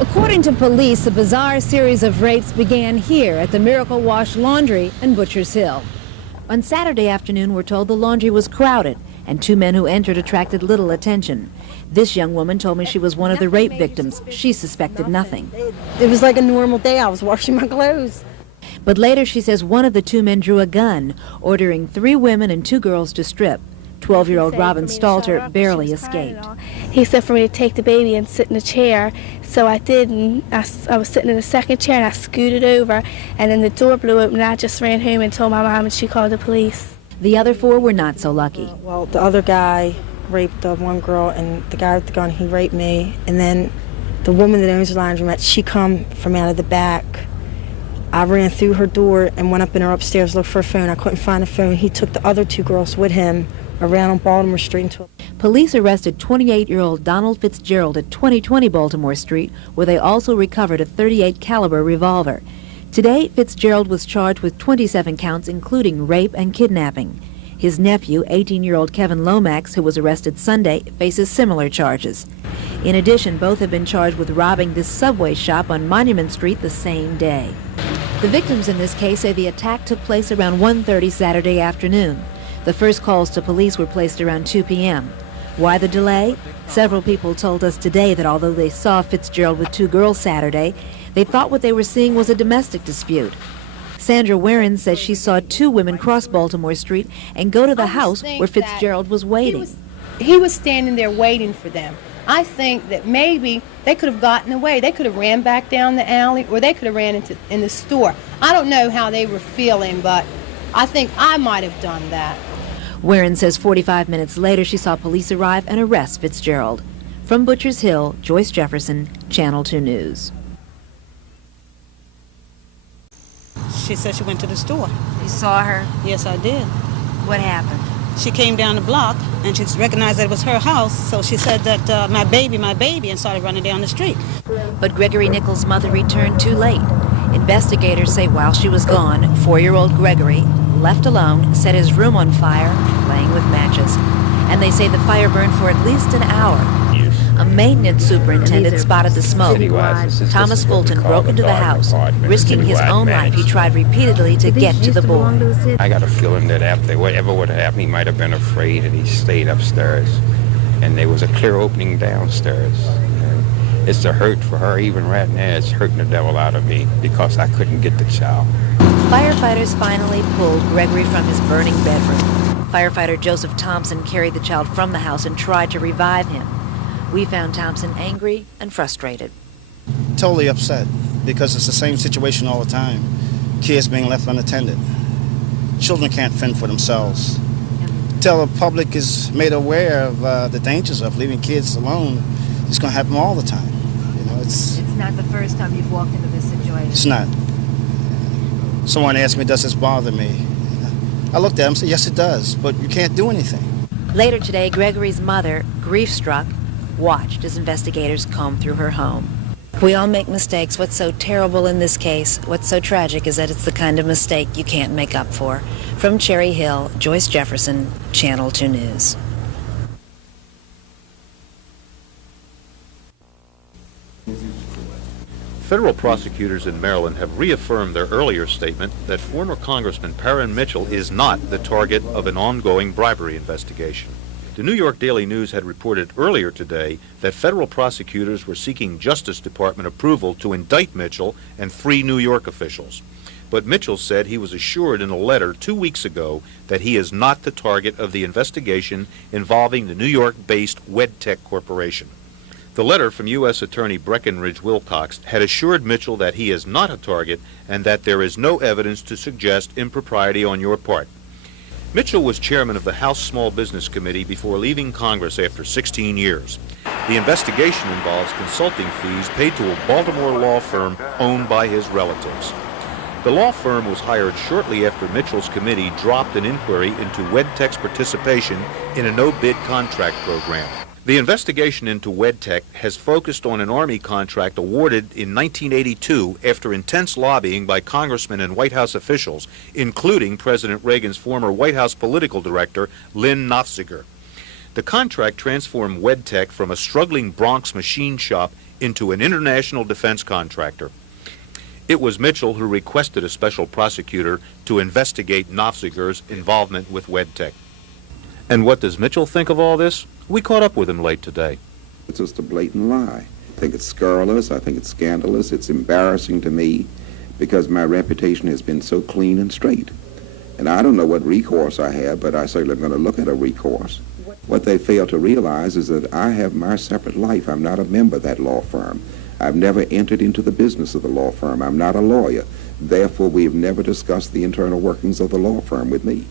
According to police, a bizarre series of rapes began here at the Miracle Wash Laundry in Butchers Hill. On Saturday afternoon, we're told the laundry was crowded and two men who entered attracted little attention. This young woman told me she was one of the rape victims. She suspected nothing. It was like a normal day. I was washing my clothes. But later she says one of the two men drew a gun, ordering 3 women and 2 girls to strip. 12-year-old Robin Stalter barely escaped. He said for me to take the baby and sit in a chair, so I did, and I was sitting in the second chair and I scooted over, and then the door blew open and I just ran home and told my mom, and she called the police. The other 4 were not so lucky. Well, the other guy raped the one girl, and the guy with the gun, he raped me, and then the woman that owns the laundromat, she come from out of the back. I ran through her door and went up in her upstairs, looked for a phone. I couldn't find a phone. He took the other 2 girls with him around on Baltimore Street into Police arrested 28-year-old Donald Fitzgerald at 2020 Baltimore Street, where they also recovered a .38 caliber revolver. Today, Fitzgerald was charged with 27 counts, including rape and kidnapping. His nephew, 18-year-old Kevin Lomax, who was arrested Sunday, faces similar charges. In addition, both have been charged with robbing this Subway shop on Monument Street the same day. The victims in this case say the attack took place around 1:30 Saturday afternoon. The first calls to police were placed around 2 p.m. Why the delay? Several people told us today that although they saw Fitzgerald with 2 girls Saturday, they thought what they were seeing was a domestic dispute. Sandra Warren says she saw 2 women cross Baltimore Street and go to the house where Fitzgerald was waiting. He was standing there waiting for them. I think that maybe they could have gotten away. They could have ran back down the alley, or they could have ran in the store. I don't know how they were feeling, but I think I might have done that. Warren says 45 minutes later she saw police arrive and arrest Fitzgerald. From Butchers Hill, Joyce Jefferson, Channel 2 News. She said she went to the store. You saw her? Yes, I did. What happened? She came down the block and she recognized that it was her house, so she said that my baby, and started running down the street. But Gregory Nichols' mother returned too late. Investigators say while she was gone, 4-year-old Gregory, left alone, set his room on fire, playing with matches. And they say the fire burned for at least an hour. A maintenance superintendent spotted the smoke. Thomas Fulton broke into the house. Risking his own life, he tried repeatedly to get to the boy. I got a feeling that after whatever would have happened, he might have been afraid and he stayed upstairs. And there was a clear opening downstairs. And it's a hurt for her, even right now, it's hurting the devil out of me because I couldn't get the child. Firefighters finally pulled Gregory from his burning bedroom. Firefighter Joseph Thompson carried the child from the house and tried to revive him. We found Thompson angry and frustrated. Totally upset because it's the same situation all the time. Kids being left unattended. Children can't fend for themselves. Until the public is made aware of the dangers of leaving kids alone, it's going to happen all the time. You know, it's not the first time you've walked into this situation. It's not. Someone asked me, does this bother me? I looked at him and said, yes, it does, but you can't do anything. Later today, Gregory's mother, grief-struck, watched as investigators combed through her home. We all make mistakes. What's so terrible in this case, what's so tragic, is that it's the kind of mistake you can't make up for. From Cherry Hill, Joyce Jefferson, Channel 2 News. Federal prosecutors in Maryland have reaffirmed their earlier statement that former Congressman Paron Mitchell is not the target of an ongoing bribery investigation. The New York Daily News had reported earlier today that federal prosecutors were seeking Justice Department approval to indict Mitchell and 3 New York officials. But Mitchell said he was assured in a letter 2 weeks ago that he is not the target of the investigation involving the New York-based WedTech Corporation. The letter from U.S. Attorney Breckinridge Wilcox had assured Mitchell that he is not a target and that there is no evidence to suggest impropriety on your part. Mitchell was chairman of the House Small Business Committee before leaving Congress after 16 years. The investigation involves consulting fees paid to a Baltimore law firm owned by his relatives. The law firm was hired shortly after Mitchell's committee dropped an inquiry into WedTech's participation in a no-bid contract program. The investigation into WedTech has focused on an Army contract awarded in 1982 after intense lobbying by congressmen and White House officials, including President Reagan's former White House political director, Lynn Nofziger. The contract transformed WedTech from a struggling Bronx machine shop into an international defense contractor. It was Mitchell who requested a special prosecutor to investigate Nofziger's involvement with WedTech. And what does Mitchell think of all this? We caught up with him late today. It's just a blatant lie. I think it's scurrilous. I think it's scandalous. It's embarrassing to me because my reputation has been so clean and straight. And I don't know what recourse I have, but I certainly am going to look at a recourse. What they fail to realize is that I have my separate life. I'm not a member of that law firm. I've never entered into the business of the law firm. I'm not a lawyer. Therefore, we've never discussed the internal workings of the law firm with me.